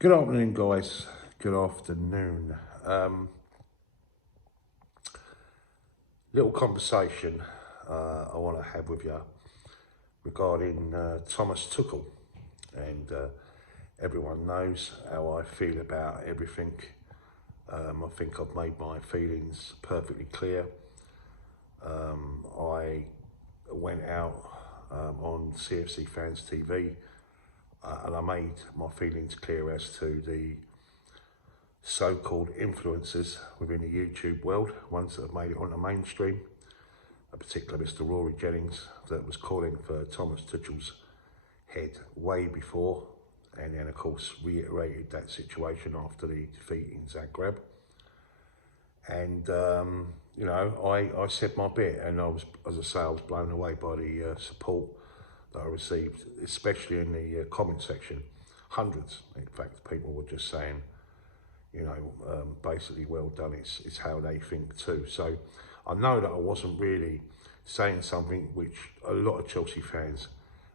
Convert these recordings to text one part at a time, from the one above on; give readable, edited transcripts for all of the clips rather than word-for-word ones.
Good afternoon, guys. Good afternoon. Little conversation I want to have with you regarding Thomas Tuchel, and everyone knows how I feel about everything. I think I've made my feelings perfectly clear. I went out on CFC Fans TV and I made my feelings clear as to the so-called influencers within the YouTube world, ones that have made it on the mainstream, in particular Mr. Rory Jennings, that was calling for Thomas Tuchel's head way before, and then of course reiterated that situation after the defeat in Zagreb. And you know, I said my bit, and I was, as I say, I was blown away by the support that I received, especially in the comment section. Hundreds, in fact, people were just saying, you know, basically, well done, it's how they think too. So I know that I wasn't really saying something which a lot of Chelsea fans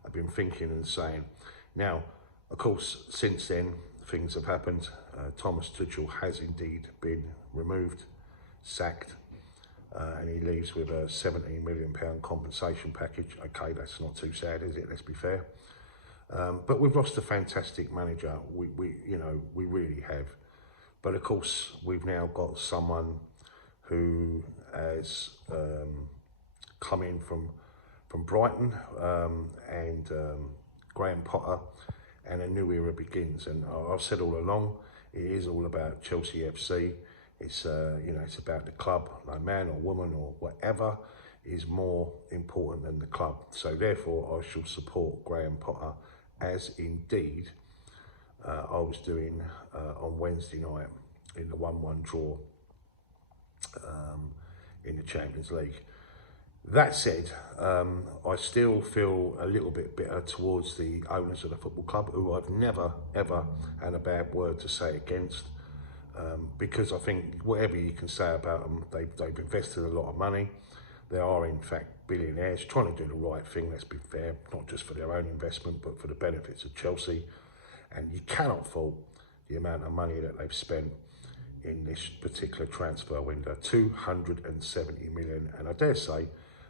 have been thinking and saying. Now, of course, since then, things have happened. Thomas Tuchel has indeed been removed, sacked, and he leaves with a £17 million compensation package. Okay, that's not too sad, is it? Let's be fair. But we've lost a fantastic manager. We really have. But of course, we've now got someone who has come in from Brighton, and Graham Potter, and a new era begins. And I've said all along, it is all about Chelsea FC. It's it's about the club. No man or woman or whatever is more important than the club. So therefore, I shall support Graham Potter, as indeed I was doing on Wednesday night in the 1-1 draw in the Champions League. That said, I still feel a little bit bitter towards the owners of the football club, who I've never, ever had a bad word to say against, because I think whatever you can say about them, they've invested a lot of money. They are, in fact, billionaires trying to do the right thing, let's be fair, not just for their own investment, but for the benefits of Chelsea. And you cannot fault the amount of money that they've spent in this particular transfer window, 270 million. And I dare say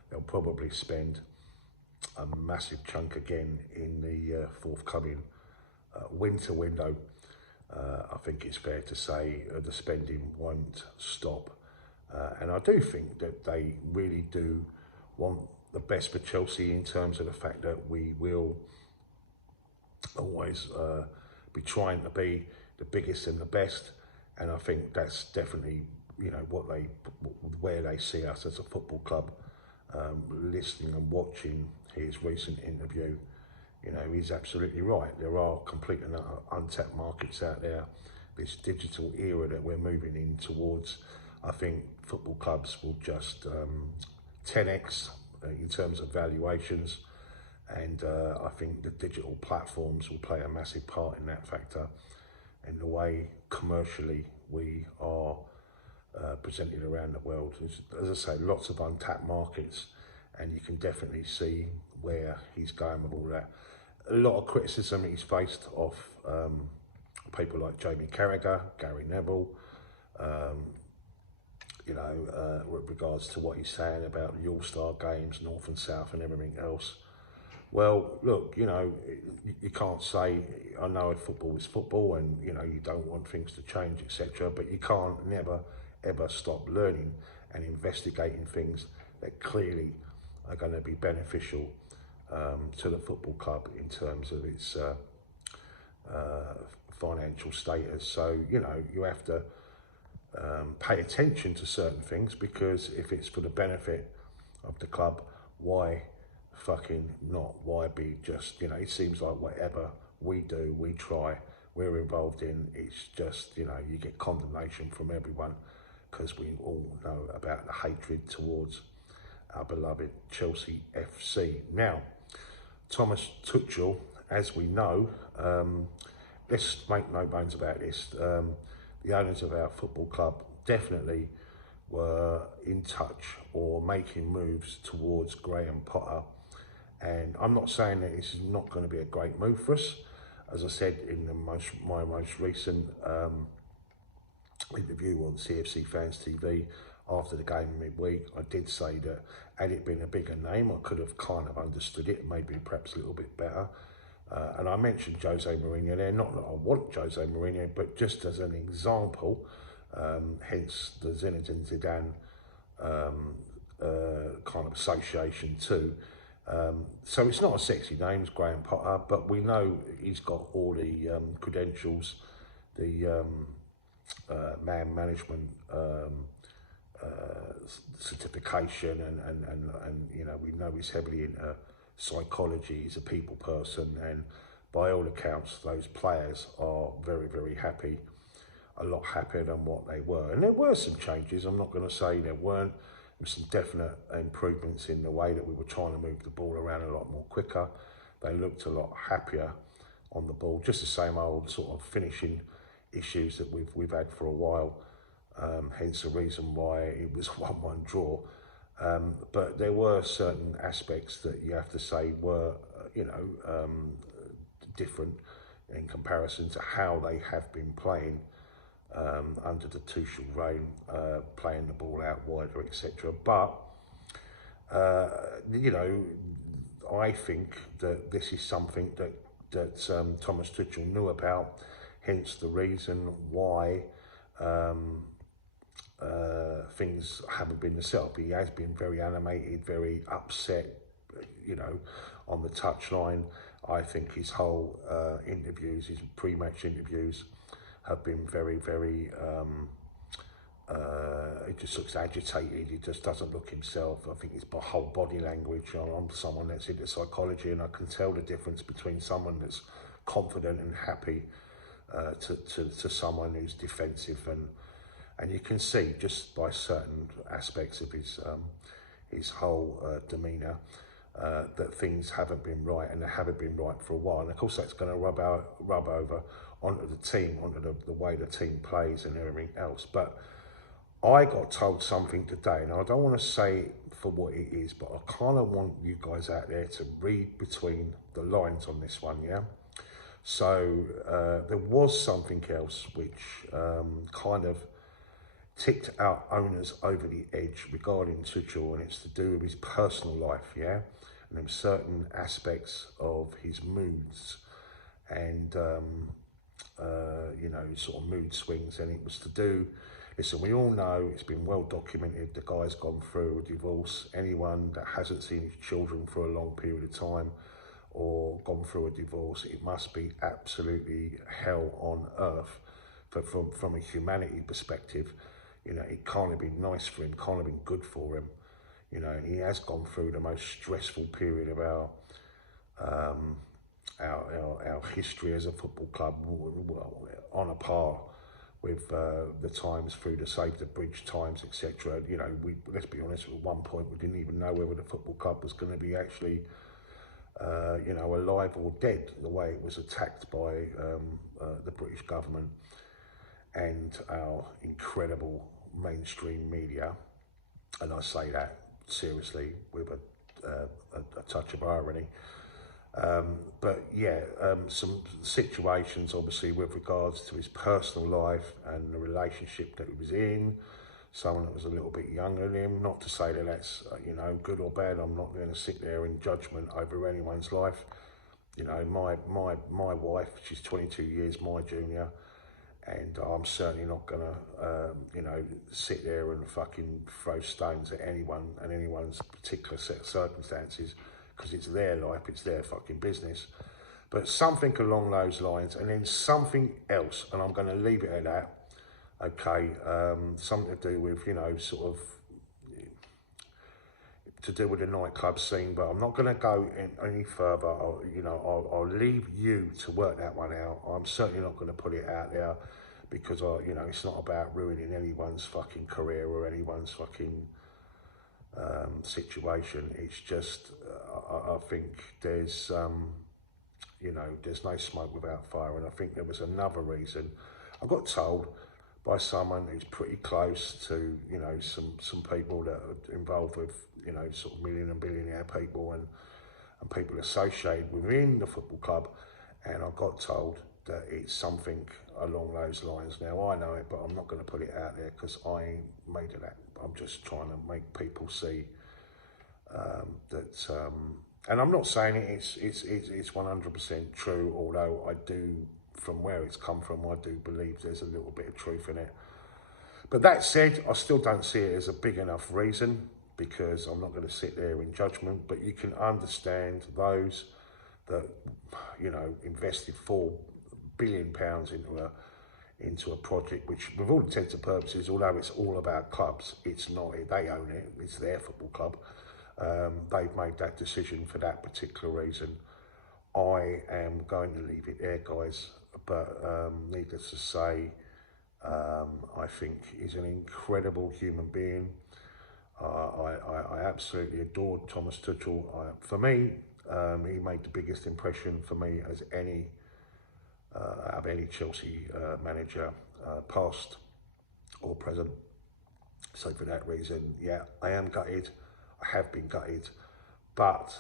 they'll probably spend a massive chunk again in the forthcoming winter window. I think it's fair to say the spending won't stop. And I do think that they really do want the best for Chelsea, in terms of the fact that we will always be trying to be the biggest and the best. And I think that's definitely, you know, where they see us as a football club. Listening and watching his recent interview, you know, he's absolutely right. There are complete and untapped markets out there. This digital era that we're moving in towards, I think football clubs will just 10x in terms of valuations. And I think the digital platforms will play a massive part in that factor, and the way commercially we are presented around the world. As I say, lots of untapped markets, and you can definitely see where he's going with all that. A lot of criticism he's faced off people like Jamie Carragher, Gary Neville, with regards to what he's saying about the All-Star games, North and South and everything else. Well, look, you know, you can't say, I know football is football, and, you know, you don't want things to change, etc. But you can't never, ever stop learning and investigating things that clearly are going to be beneficial to the football club in terms of its financial status. So, you know, you have to pay attention to certain things, because if it's for the benefit of the club, why fucking not? Why be just, you know, it seems like whatever we do, we try, we're involved in, it's just, you know, you get condemnation from everyone, because we all know about the hatred towards our beloved Chelsea FC. Now, Thomas Tuchel, as we know, let's make no bones about this, the owners of our football club definitely were in touch or making moves towards Graham Potter. And I'm not saying that this is not going to be a great move for us. as I said in my most recent interview on CFC Fans TV after the game midweek, I did say that had it been a bigger name, I could have kind of understood it, maybe perhaps a little bit better. And I mentioned Jose Mourinho there, not that I want Jose Mourinho, but just as an example, hence the Zinedine Zidane kind of association too. So it's not a sexy name, it's Graham Potter, but we know he's got all the credentials, the man management certification, and you know, we know he's heavily into psychology. He's a people person, and by all accounts those players are very, very happy, a lot happier than what they were. And there were some changes, I'm not going to say there weren't. There were some definite improvements in the way that we were trying to move the ball around a lot more quicker. They looked a lot happier on the ball, just the same old sort of finishing issues that we've had for a while. Hence the reason why it was 1-1 draw. But there were certain aspects that you have to say were, different in comparison to how they have been playing under the Tuchel reign, playing the ball out wider, etc. But, I think that this is something that Thomas Tuchel knew about, hence the reason why things haven't been the same. He has been very animated, very upset, on the touchline. I think his whole interviews, his pre-match interviews, have been very, very, he just looks agitated, he just doesn't look himself. I think his whole body language, I'm someone that's into psychology, and I can tell the difference between someone that's confident and happy to someone who's defensive, and you can see just by certain aspects of his whole demeanour that things haven't been right, and they haven't been right for a while. And of course that's going to rub over onto the team, onto the way the team plays and everything else. But I got told something today, and I don't want to say it for what it is, but I kind of want you guys out there to read between the lines on this one, yeah? So there was something else which kind of ticked our owners over the edge regarding Tuchel, and it's to do with his personal life, yeah? And there certain aspects of his moods and, sort of mood swings, and it was to do, listen, we all know, it's been well documented, the guy's gone through a divorce. Anyone that hasn't seen his children for a long period of time or gone through a divorce, it must be absolutely hell on earth. But from a humanity perspective, it can't have been nice for him, can't have been good for him. And he has gone through the most stressful period of our history as a football club, well, on a par with the times through the Save the Bridge times, etc. Let's be honest, at one point we didn't even know whether the football club was going to be actually alive or dead, the way it was attacked by the British government and our incredible mainstream media. And I say that seriously with a touch of irony. But yeah, some situations obviously with regards to his personal life and the relationship that he was in, someone that was a little bit younger than him. Not to say that that's good or bad. I'm not going to sit there in judgment over anyone's life. My wife, she's 22 years my junior, and I'm certainly not going to sit there and fucking throw stones at anyone and anyone's particular set of circumstances, because it's their life, it's their fucking business. But something along those lines, and then something else, and I'm going to leave it at that. Okay, something to do with, sort of to do with the nightclub scene, but I'm not going to go any further. I'll leave you to work that one out. I'm certainly not going to put it out there, because it's not about ruining anyone's fucking career or anyone's fucking situation. It's just I think there's there's no smoke without fire, and I think there was another reason. I got told by someone who's pretty close to some people that are involved with sort of million and billionaire people and people associated within the football club, and I got told that it's something along those lines. Now I know it, but I'm not going to put it out there because I ain't made of that. I'm just trying to make people see that, and I'm not saying it's 100% true, although I do, from where it's come from, I do believe there's a little bit of truth in it. But that said, I still don't see it as a big enough reason, because I'm not going to sit there in judgment, but you can understand those that, you know, invested £4 billion into a project which, with all intents and purposes, although it's all about clubs, it's not. They own it. It's their football club. They've made that decision for that particular reason. I am going to leave it there, guys. But needless to say, I think he's an incredible human being. I absolutely adored Thomas Tuchel. For me, he made the biggest impression for me as any out of any Chelsea manager, past or present. So for that reason, yeah, I am gutted. I have been gutted, but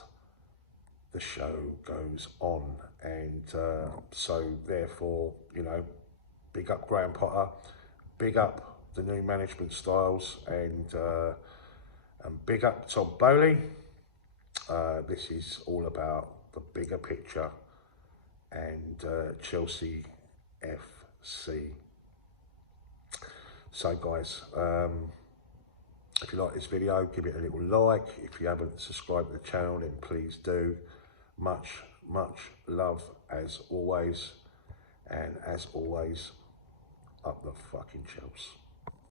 the show goes on, and so therefore, you know, big up Graham Potter, big up the new management styles, and big up Tom Bowley. This is all about the bigger picture and Chelsea FC. So guys, if you like this video, give it a little like. If you haven't subscribed to the channel, then please do. Much love as always, and as always, up the fucking Chelsea.